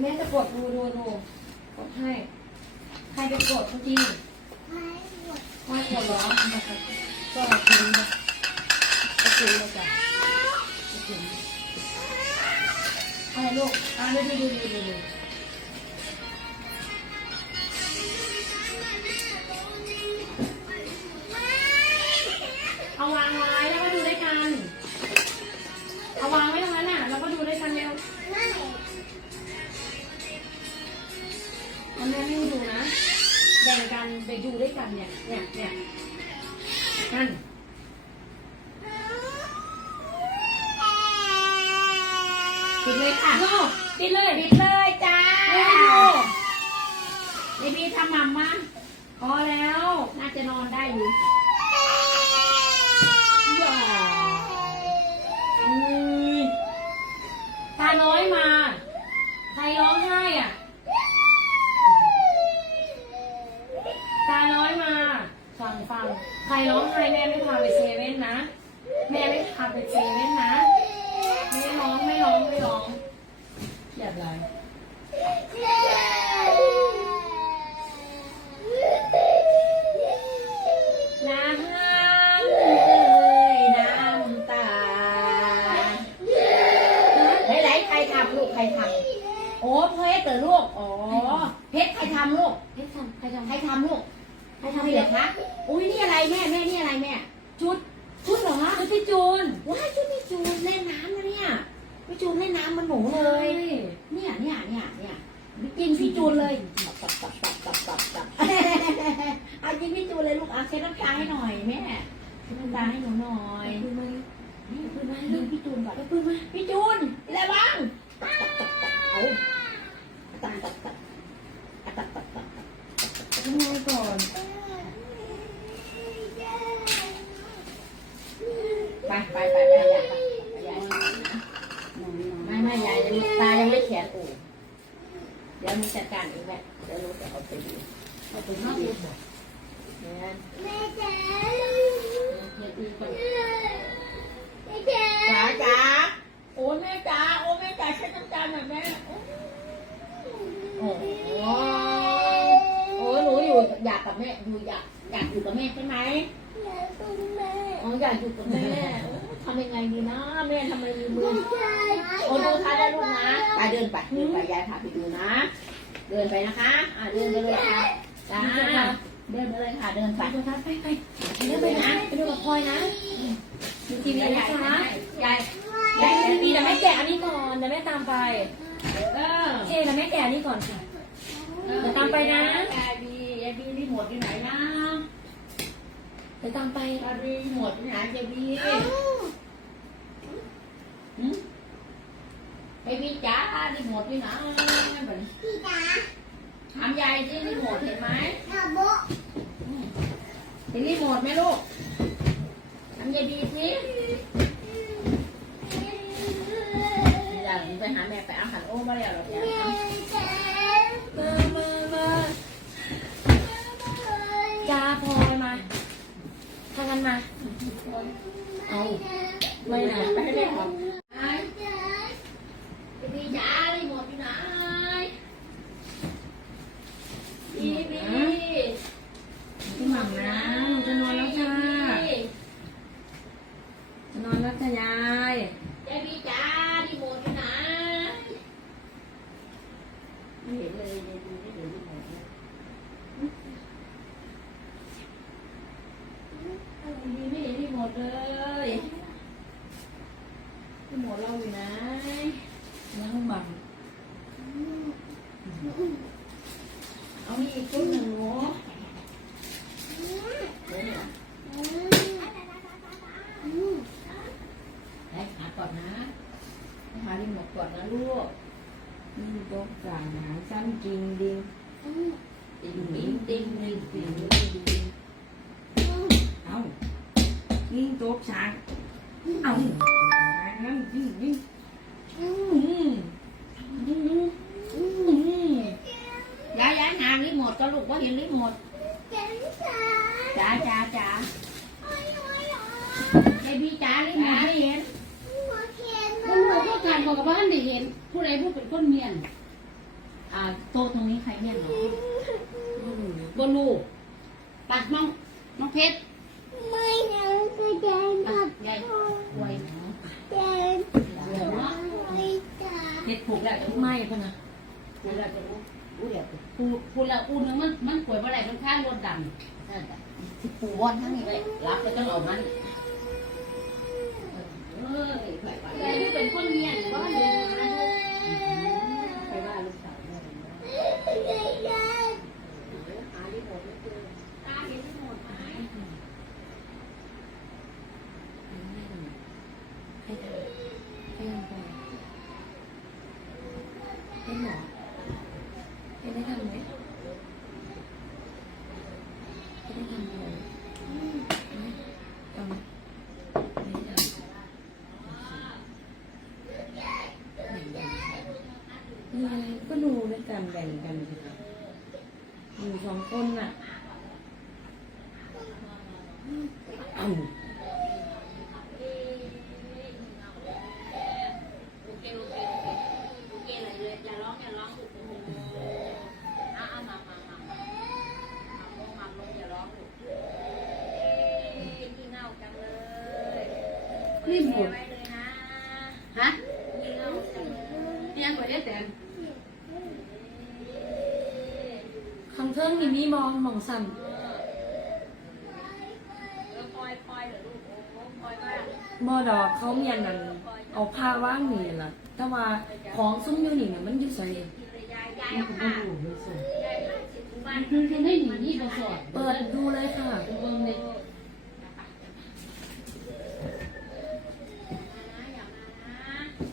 แม่จะกดดูดูดูกดให้ ใครไปกดเมื่อกี้ไม่กดหรอก็ทิ้งเลยก็ทิ้งเลยจ้ะก็ทิ้งอะไรลูกอะดูดูดูดูดู ดูด้วยกันเนี่ย เนี่ยเนี่ยนั่นปิดเลยค่ะโน่ปิดเลยปิดเลยจ้าโอ้ไอพี่ทำมัมมาพอแล้ว น่าจะนอนได้อยู่ ว้าวอุ้ยตาน้อยมา ใครร้องไห้อะ ตาน้อยมา ฟังฟัง ใครร้องไห้แม่ไม่พาไปเซเว่นนะ แม่ไม่พาไปเซเว่นนะ ไม่ร้องไม่ร้องไม่ร้องเกลียดอะไรน้ำเอ้ยน้ำตา ไหนๆใครทำลูกใครทำ โอ้เพชรเหรอลูก อ๋อ เพชรใครทำลูกเฮ้ยทำใครทำใครทำลูก ใครทำเหรอคะ อุ้ยนี่อะไรแม่แม่นี่อะไรแม่ ชุด ชุดเหรอคะชุดพี่จูน ว้ายชุดพี่จูนเล่นน้ำนะเนี่ยพี่จูนเล่นน้ำมันหนูเลย เนี่ยเนี่ยเนี่ยเนี่ยกินพี่จูนเลยตับตับตับตับตับตับเอากินพี่จูนเลยลูกเอาเช็ดน้ำตาให้หน่อยแม่เช็ดน้ำตาให้หนูหน่อยปืนมานี่ปืนมายิงพี่จูนก่อนปืนมาพี่จูนระวังตับตับตับตับเอาตับตับตับตับตับตับ ทำไงก่อน ไปไปไปยายไปยายไม่ไม่ยายยังตายังไม่แข็งอูเดี๋ยวมีจัดการเองแม่เดี๋ยวรู้จะเอาไปดูเอาไปห้าลูกบอกเนี่ยเฮ็ดดีก่จ๋าจ๋าโอ้แม่จ๋าโอ้แม่จ๋าใช้น้ำตาหน่อยแม่โอ้โหโอ้หนูอยู่อยากกับแม่อยู่อยากอยากอยู่กับแม่ใช่ไหม อ๋ออยากอยู่กับแม่ทำยังไงดีนะแม่ทำไมมีมือโอ้ดูค่ะได้ลูกนะไปเดินไปเดินไปยายพาไปดูนะ เดินไปนะคะอ่าเดินไปเลยค่ะจ้าเดินไปเลยค่ะเดินไปไปดูครับไปไปเดินไปนะไปดูกับพลอยนะดูทีวีนะคะยายยายดูทีวีแต่แม่แกะอันนี้ก่อนเดี๋ยวแม่ตามไปเออเจ๊แต่แม่แกะอันนี้ก่อนค่ะเดี๋ยวตามไปนะยายบียายบีรีโมทอยู่ไหนนะ ดี๋ยวตามไปยายบีรีโมทอยู่ไหนยายบีหืมยายบีจ๋ารีโมทอยู่ไหนบัดนี้ถามยายที่รีโมทเห็นไหมเห็นรีโมทไหมลูกทำยายดีสิอยากไปหาแม่ไปเอาขันโอ้มาแล้วเหรอจ๊ะ มาเอาไม่ไหนไปให้แม่หอมไอ้บีจ๋ารีโมทอยู่ไหนบีบีพี่หม่ำนะหนูจะนอนแล้วค่ะจะนอนแล้วจ้ะยายยายบีจ๋ารีโมทอยู่ไหนไม่เห็นเลยยายบีไม่เห็นรีโมทเลยยายบีไม่เห็นรีโมทเลยรีโมทเราอยู่ไหน แล้วหม่ เอามีอีกชุดหนึ่งหนูได้ขาก่อนนะให้หารีโมทก่อนนะลูกำนี่ต กจ่าหาซ้ำจริงดิงติ๊งติ๊งติ๊งติ๊งติ๊งเอ้ายิงตกฉากเอ้างั้นยิงยิงอืมอืมอืมย้ายย้ายหารีโมทก็ลูกว่าเห็นรีโมทจ๋าจ๋าจ๋าไอพี่จ๋ารีโมทไม่เห็นมันหัวก็การบอกกับบ้านได้เห็นผู้ใดผู้เป็นคนเมียนเออ่าโต๊ะตรงนี้ใครเนี่ยเหรอไม่รู้นะบลูกปัดน้องน้องเพชรไม่เอาก็เดินอะกับยายป่วยเนาะเดินเดี๋ยวเนาะไม่จ้าเพชรผูกแล้วจะไม่พะนะผูกแล้วจะรู้อู้เดี๋ยวผูกผูกแล้วอู้นึงมันมันป่วยเมื่อไหร่มันข้างรถดำนั่นแหละสิปูวอนทั้งนี้เลยรับแล้วก็เอามันเออไปไปยายที่เป็นคนเมียนบ้านเลยนะไปว่าลูกสาวแม่เลยนะ หารีโมทไม่เจอตาเห็นรีโมทไหม ให้ทำให้ทำไปให้หมอให้ได้ทำไหมให้ได้ทำอะไรไม่ทำไม่ทำแบ่งกันนี่ไงก็ดูด้วยกัน แบ่งกันอยู่สองคนน่ะอ้าวโอเคโอเคโอเคเลยเลยอย่าร้องอย่าร้องโอ้โหเอาเอามามามามาลงมาลงอย่าร้องนี่เน่าจังเลยนี่หมดไว้เลยนะฮะที่เน่าจังเลยยังไม่ได้แต่ง ข้างเทิงนี่ มีมองมองสั่นเออปล่อยปล่อยเหรอลูกโอ้โหปล่อยว่าบอดอกเขาเมียนนั่นเอาผ้าว่างนี่ล่ะ แต่ว่าของซุ้มอยู่นี่น่ะมันอยู่ใส่ยายยายเอาผ้ายายผ้าสิบวันคือจะได้หนีนี่มาสอดเปิดดูเลยค่ะ เบิ่งเลย อย่ามานะ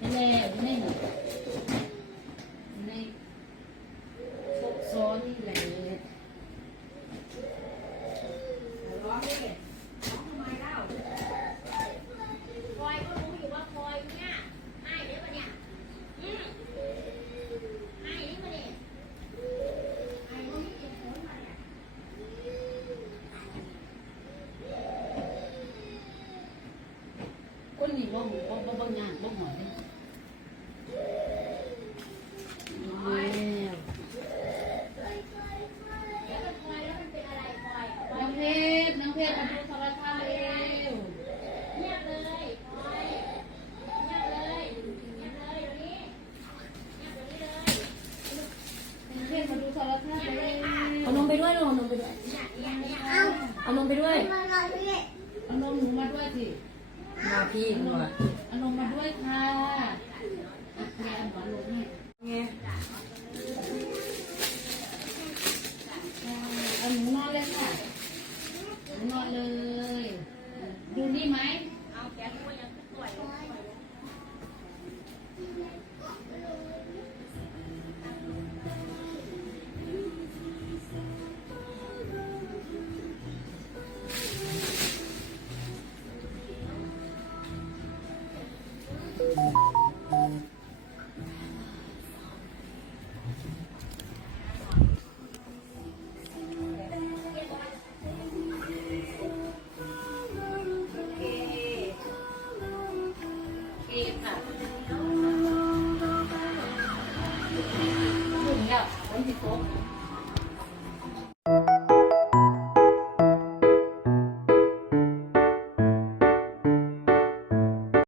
นี่แหละนี่หนูในซุกซ้อนนี่แหละ ร้องดิร้องทำไมเล่าพลอยก็รู้อยู่ว่าพลอยเนี่ยให้เดี๋ยวปะเนี่ยอืมให้นี่ปะเนี่ยให้พวกนี้กินผลมาเนี่ย ค นนี้บ่หูบ่บ่บ่ยากบ่หอยแล้วแล้วมันพลอยแล้วมันเป็นอะไรพลอยพลอยน้องเพชรน้องเพชรมาดูโทรทัศน์เร็วเงียบเลยพลอยเงียบเลยเงียบเลยเดี๋ยวนี้เงียบเดี๋ยวนี้เลยน้องเพชรมาดูโทรทัศน์เร็ว เอานมไปด้วยเอานมไปด้วย เอา เอานมไปด้วย มาเราด้วย เอานมหนูมาด้วยสิ มาพี่